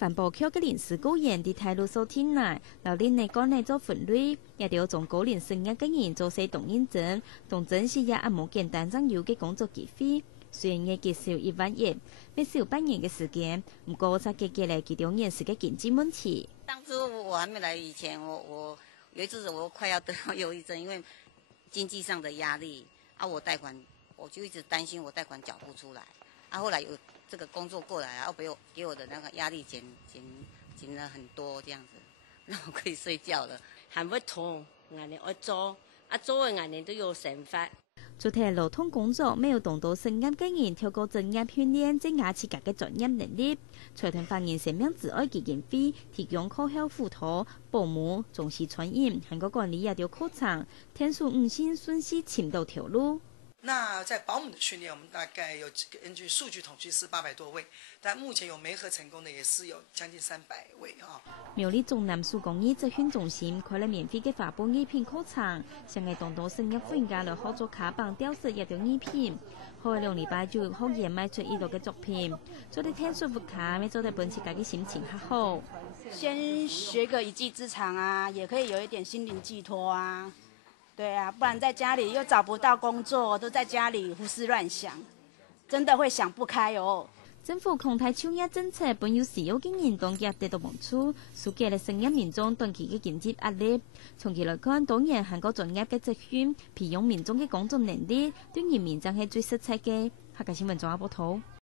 环保局嘅临时雇员伫态度收听内，留恁内讲内做分类，也要从高龄失业嘅人做些动认证，同真是也按无简单增有嘅工作机会。虽然月结少1万元，每少半年嘅时间，不过才解决了其中现实嘅经济问题。当初我还没来以前，我有一次我快要得到忧郁症，因为经济上的压力啊，我贷款我就一直担心我贷款缴不出来啊。后来有这个工作过来啊，给我的那个压力减了很多，这样子让我可以睡觉了。还不痛，眼睛爱做，做嘅眼睛都有想法。做睇勞通工作，沒有動到失業嘅人，透過職業訓練，增加自己嘅專業能力。財團發現生命之愛基金會提供課後輔導、保姆、重視傳染，韓國管理也條課程，天數5星順勢簽到條路。那在保姆的训练，我们大概有根据数据统计是800多位，但目前有媒合成功的也是有将近300位啊。苗栗中南樹工業職訓中心開了免費嘅發布藝品課程，上個當到失業專家來合作卡棒雕塑一條藝品，後2禮拜就學員賣出1個嘅作品，做啲天數複卡，咪做啲本自己嘅心情較好。先學個一技之長啊，也可以有一點心靈寄託啊。对啊，不然在家里又找不到工作，都在家里胡思乱想，真的会想不开哦。政府擴大就業政策，本有時有嘅人當業得到幫助，紓解了失業民眾短期嘅經濟壓力。長期來看，當然韓國專業嘅職訓培養民眾嘅工作能力，對人民真係最實際嘅。客家新聞綜合報道。